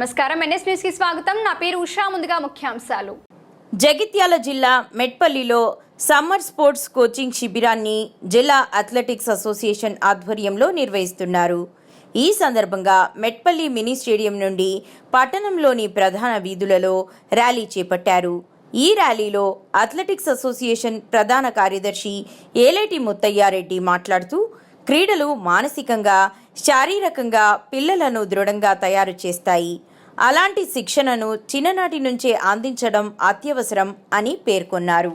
నమస్కారం NS news కి స్వాగతం నా పేరు ఉషా ముందుగా ముఖ్యాంశాలు జగిత్యాల జిల్లా మెట్పల్లిలో సమ్మర్ స్పోర్ట్స్ కోచింగ్ శిబిరాన్ని జిల్లా అథ్లెటిక్స్ అసోసియేషన్ ఆధ్వర్యంలో నిర్వహిస్తున్నారు। ఈ సందర్భంగా మెట్పల్లి మినీ స్టేడియం నుండి పట్టణంలోని ప్రధాన వీధులలో ర్యాలీ చేపట్టారు। ఈ ర్యాలీలో అథ్లెటిక్స్ అసోసియేషన్ ప్రధాన కార్యదర్శి ఏలేటి ముత్తయ్యారెడ్డి మాట్లాడుతూ క్రీడలు మానసికంగా శారీరకంగా పిల్లలను దృఢంగా తయారు చేస్తాయి। అలాంటి శిక్షణను చిన్ననాటి నుంచే అందించడం అత్యవసరం అని పేర్కొన్నారు।